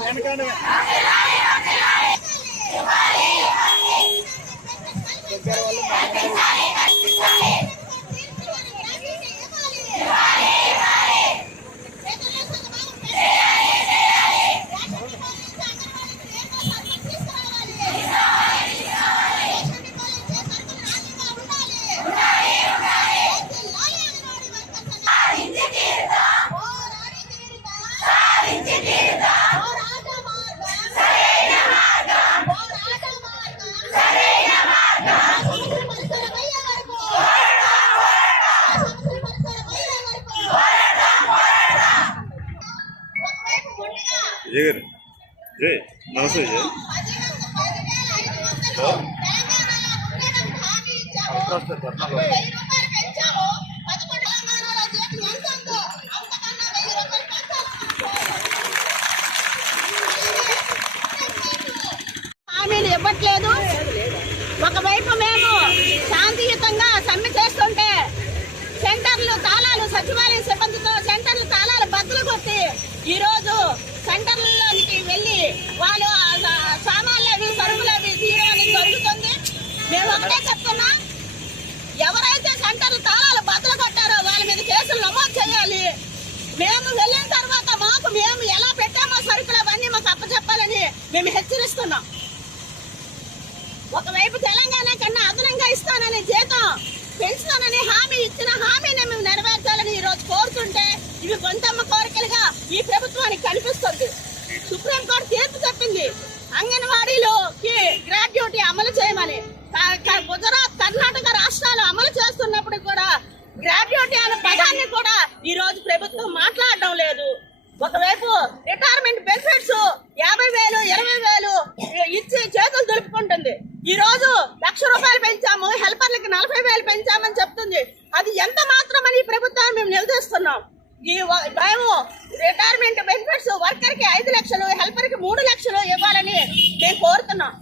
కొట్టండి విజయ్ గారు. జై నమస్తే విజయ్. హామీలు ఇవ్వట్లేదు. ఒకవైపు మేము ఒకటే చెప్తున్నా? ఎవరైతే సెంటర్ తాళాలు బద్దలు కొట్టారో వాళ్ళ మీద కేసులు నమోదు చేయాలి. మేము వెళ్ళిన తర్వాత మాకు మేము ఎలా పెట్టామో సరుకులు అవన్నీ మాకు అప్పచెప్పాలని మేము హెచ్చరిస్తున్నాం. ఒకవైపు తెలంగాణ కన్నా అదనంగా ఇస్తానని జీతం పెంచుతానని హామీ గుజరాత్ కర్ణాటక రాష్ట్రాలు అమలు చేస్తున్నప్పుడు కూడా గ్రాడ్యుయేటీ అనే పదాన్ని కూడా ఈ రోజు ప్రభుత్వం మాట్లాడడం లేదు. ఒకవైపు రిటైర్మెంట్ బెనిఫిట్స్ యాభై వేలు ఇరవై వేలు ఇచ్చి చేతులు దులుపుకుంటుంది. ఈ రోజు లక్ష రూపాయలు పెంచాము హెల్పర్లకి నలభై వేలు పెంచామని చెప్తుంది. అది ఎంత మాత్రమని ఈ ప్రభుత్వాన్ని మేము నిలదీస్తున్నాం ఈ మేము రిటైర్మెంట్ బెనిఫిట్స్ వర్కర్కి ఐదు లక్షలు హెల్పర్కి మూడు లక్షలు ఇవ్వాలని మేము కోరుతున్నాం.